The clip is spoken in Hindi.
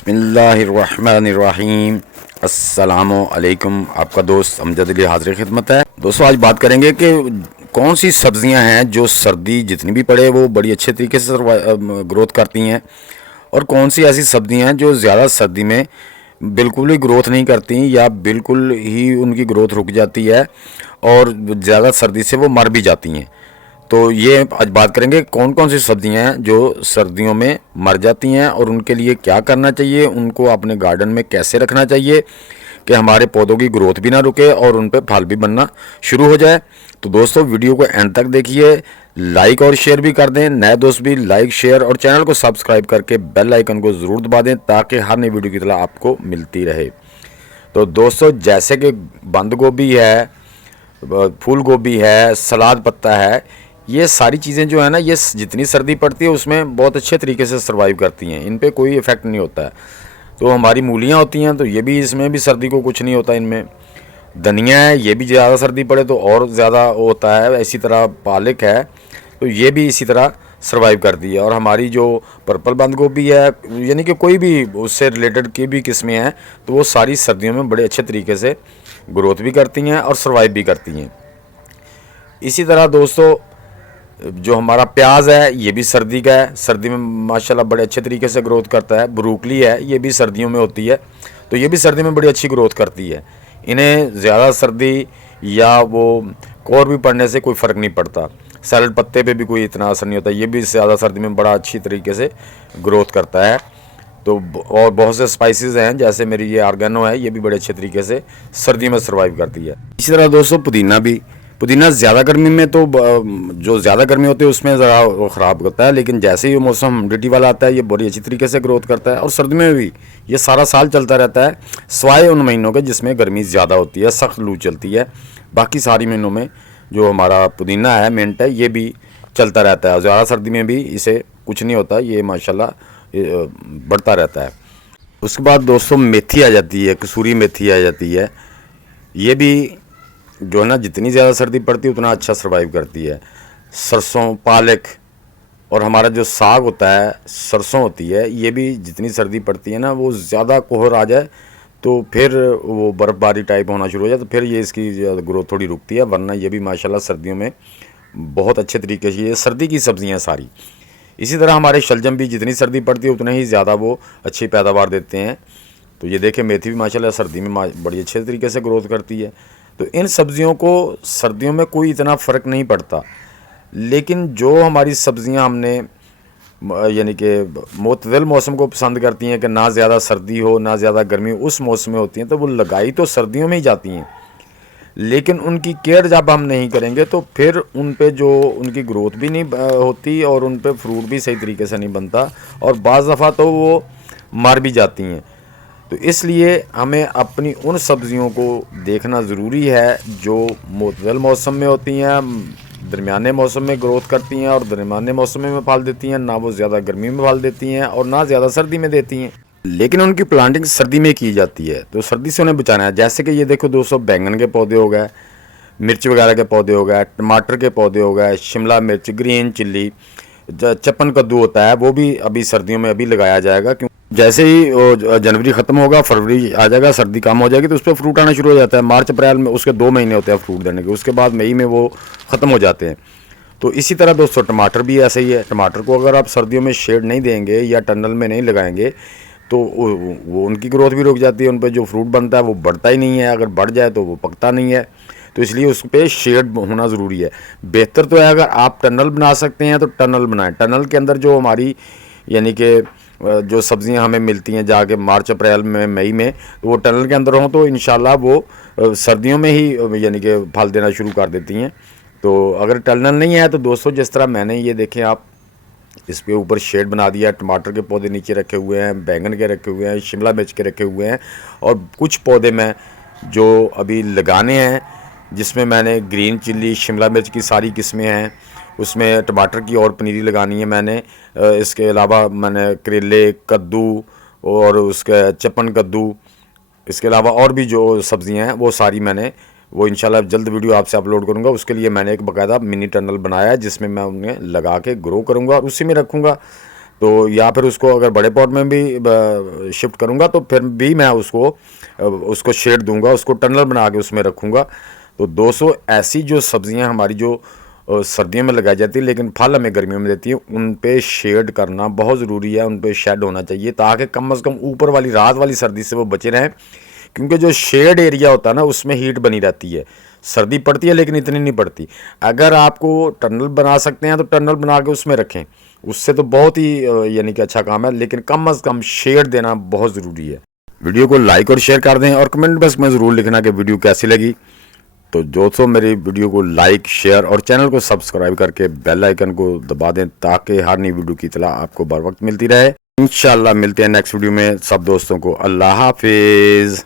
बिस्मिल्लाहिर्रहमानिर्रहीम। अस्सलामु अलैकुम। आपका दोस्त अमजद अली हाज़िर खिदमत है। दोस्तों आज बात करेंगे कि कौन सी सब्ज़ियां हैं जो सर्दी जितनी भी पड़े वो बड़ी अच्छे तरीके से ग्रोथ करती हैं, और कौन सी ऐसी सब्ज़ियां हैं जो ज़्यादा सर्दी में बिल्कुल ही ग्रोथ नहीं करती या बिल्कुल ही उनकी ग्रोथ रुक जाती है और ज़्यादा सर्दी से वो मर भी जाती हैं। तो ये आज बात करेंगे कौन कौन सी सब्जियां हैं जो सर्दियों में मर जाती हैं और उनके लिए क्या करना चाहिए, उनको अपने गार्डन में कैसे रखना चाहिए कि हमारे पौधों की ग्रोथ भी ना रुके और उन पे फल भी बनना शुरू हो जाए। तो दोस्तों वीडियो को एंड तक देखिए, लाइक और शेयर भी कर दें। नए दोस्त भी लाइक शेयर और चैनल को सब्सक्राइब करके बेल आइकन को ज़रूर दबा दें ताकि हर नई वीडियो की इत्तला आपको मिलती रहे। तो दोस्तों जैसे कि बंद गोभी है, फूल गोभी है, सलाद पत्ता है, ये सारी चीज़ें जो है ना, ये जितनी सर्दी पड़ती है उसमें बहुत अच्छे तरीके से सर्वाइव करती हैं, इन पे कोई इफ़ेक्ट नहीं होता है। तो हमारी मूलियाँ होती हैं तो ये भी, इसमें भी सर्दी को कुछ नहीं होता इनमें। धनिया है, ये भी ज़्यादा सर्दी पड़े तो और ज़्यादा होता है। इसी तरह पालक है तो ये भी इसी तरह सर्वाइव करती है। और हमारी जो पर्पल बंद गोभी है, यानी कि कोई भी उससे रिलेटेड की भी किस्में हैं, तो वो सारी सर्दियों में बड़े अच्छे तरीके से ग्रोथ भी करती हैं और सर्वाइव भी करती हैं। इसी तरह दोस्तों जो हमारा प्याज है ये भी सर्दी का है, सर्दी में माशाल्लाह बड़े अच्छे तरीके से ग्रोथ करता है। ब्रोकली है, ये भी सर्दियों में होती है तो ये भी सर्दी में बड़ी अच्छी ग्रोथ करती है। इन्हें ज़्यादा सर्दी या वो कोर भी पड़ने से कोई फ़र्क नहीं पड़ता। सैलड पत्ते पे भी कोई इतना असर नहीं होता, ये भी ज़्यादा सर्दी में बड़ा अच्छी तरीके से ग्रोथ करता है। तो और बहुत से स्पाइसेस हैं, जैसे मेरी ये ऑर्गेनो है, ये भी बड़े अच्छे तरीके से सर्दियों में सर्वाइव करती है। इसी तरह दोस्तों पुदीना ज़्यादा गर्मी में तो जो ज़्यादा गर्मी होती है उसमें ज़रा ख़राब होता है, लेकिन जैसे ही मौसम ह्यूमिडिटी वाला आता है ये बड़ी अच्छी तरीके से ग्रोथ करता है। और सर्दी में भी ये सारा साल चलता रहता है, सिवाय उन महीनों के जिसमें गर्मी ज़्यादा होती है, सख्त लू चलती है। बाकी सारी महीनों में जो हमारा पुदीना है, मिंट है, ये भी चलता रहता है। ज़्यादा सर्दी में भी इसे कुछ नहीं होता, ये माशाल्लाह बढ़ता रहता है। उसके बाद दोस्तों मेथी आ जाती है, कसूरी मेथी आ जाती है। ये भी जो है ना, जितनी ज़्यादा सर्दी पड़ती है उतना अच्छा सर्वाइव करती है। सरसों, पालक और हमारा जो साग होता है, सरसों होती है, ये भी जितनी सर्दी पड़ती है ना, वो ज़्यादा कोहर आ जाए तो फिर वो बर्फ़बारी टाइप होना शुरू हो जाए तो फिर ये इसकी ग्रोथ थोड़ी रुकती है, वरना ये भी माशाल्लाह सर्दियों में बहुत अच्छे तरीके से, ये सर्दी की सब्ज़ियाँ सारी। इसी तरह हमारे शलजम भी जितनी सर्दी पड़ती है उतने ही ज़्यादा वो अच्छी पैदावार देते हैं। तो ये देखें, मेथी भी माशाल्लाह सर्दी में बड़ी अच्छे तरीके से ग्रोथ करती है। तो इन सब्ज़ियों को सर्दियों में कोई इतना फ़र्क नहीं पड़ता, लेकिन जो हमारी सब्ज़ियां हमने यानी कि मुतदल मौसम को पसंद करती हैं कि ना ज़्यादा सर्दी हो ना ज़्यादा गर्मी, उस मौसम में होती हैं, तो वो लगाई तो सर्दियों में ही जाती हैं, लेकिन उनकी केयर जब हम नहीं करेंगे तो फिर उन पे जो उनकी ग्रोथ भी नहीं होती और उन पे फ्रूट भी सही तरीके से नहीं बनता, और बाज़ दफ़ा तो वो मर भी जाती हैं। तो इसलिए हमें अपनी उन सब्ज़ियों को देखना ज़रूरी है जो मुतदल मौसम में होती हैं, दरमियाने मौसम में ग्रोथ करती हैं और दरमियाने मौसम में फल देती हैं, ना वो ज़्यादा गर्मी में फल देती हैं और ना ज़्यादा सर्दी में देती हैं, लेकिन उनकी प्लांटिंग सर्दी में की जाती है। तो सर्दी से उन्हें बचाना है। जैसे कि ये देखो दोस्तों, बैंगन के पौधे हो गए, मिर्च वगैरह के पौधे हो गए, टमाटर के पौधे हो गए, शिमला मिर्च, ग्रीन चिल्ली, चप्पन कद्दू होता है, वो भी अभी सर्दियों में अभी लगाया जाएगा। क्यों, जैसे ही जनवरी ख़त्म होगा, फरवरी आ जाएगा, सर्दी कम हो जाएगी तो उस पर फ्रूट आना शुरू हो जाता है। मार्च अप्रैल में उसके 2 महीने होते हैं फ्रूट देने के, उसके बाद मई में वो ख़त्म हो जाते हैं। तो इसी तरह दोस्तों टमाटर भी ऐसे ही है। टमाटर को अगर आप सर्दियों में शेड नहीं देंगे या टनल में नहीं लगाएंगे तो वो उनकी ग्रोथ भी रुक जाती है, उन पर जो फ्रूट बनता है वो बढ़ता ही नहीं है, अगर बढ़ जाए तो वो पकता नहीं है। तो इसलिए उस पर शेड होना ज़रूरी है। बेहतर तो है अगर आप टनल बना सकते हैं तो टनल बनाएं। टनल के अंदर जो हमारी यानी कि जो सब्ज़ियां हमें मिलती हैं जाके मार्च अप्रैल में, मई में, तो वो टनल के अंदर हों तो इंशाल्लाह वो सर्दियों में ही यानी कि फल देना शुरू कर देती हैं। तो अगर टनल नहीं है तो दोस्तों जिस तरह मैंने ये देखें आप, इस पे ऊपर शेड बना दिया, टमाटर के पौधे नीचे रखे हुए हैं, बैंगन के रखे हुए हैं, शिमला मिर्च के रखे हुए हैं, और कुछ पौधे मैं जो अभी लगाने हैं जिसमें मैंने ग्रीन चिल्ली, शिमला मिर्च की सारी किस्में हैं, उसमें टमाटर की और पनीरी लगानी है मैंने। इसके अलावा मैंने करेले, कद्दू और उसके चप्पन कद्दू, इसके अलावा और भी जो सब्ज़ियां हैं वो सारी मैंने, वो इंशाल्लाह जल्द वीडियो आपसे अपलोड करूंगा। उसके लिए मैंने एक बाकायदा मिनी टनल बनाया है जिसमें मैं उन्हें लगा के ग्रो करूंगा और उसी में रखूंगा, तो या फिर उसको अगर बड़े पॉट में भी शिफ्ट करूँगा तो फिर भी मैं उसको शेड दूंगा, उसको टनल बना के उसमें रखूँगा। तो दोस्तों ऐसी जो सब्ज़ियाँ हमारी जो सर्दियों में लगाई जाती है लेकिन फल हमें गर्मियों में देती है, उन पे शेड करना बहुत ज़रूरी है, उन पे शेड होना चाहिए ताकि कम से कम ऊपर वाली रात वाली सर्दी से वो बचे रहें। क्योंकि जो शेड एरिया होता है ना उसमें हीट बनी रहती है, सर्दी पड़ती है लेकिन इतनी नहीं पड़ती। अगर आपको टनल बना सकते हैं तो टनल बना के उसमें रखें, उससे तो बहुत ही यानी कि अच्छा काम है, लेकिन कम से कम शेड देना बहुत ज़रूरी है। वीडियो को लाइक और शेयर कर दें और कमेंट बॉक्स में ज़रूर लिखना कि वीडियो कैसी लगी। तो दोस्तों मेरी वीडियो को लाइक शेयर और चैनल को सब्सक्राइब करके बेल आइकन को दबा दें ताकि हर नई वीडियो की इत्तला आपको बर वक्त मिलती रहे। इंशाल्लाह मिलते हैं नेक्स्ट वीडियो में। सब दोस्तों को अल्लाह हाफिज़।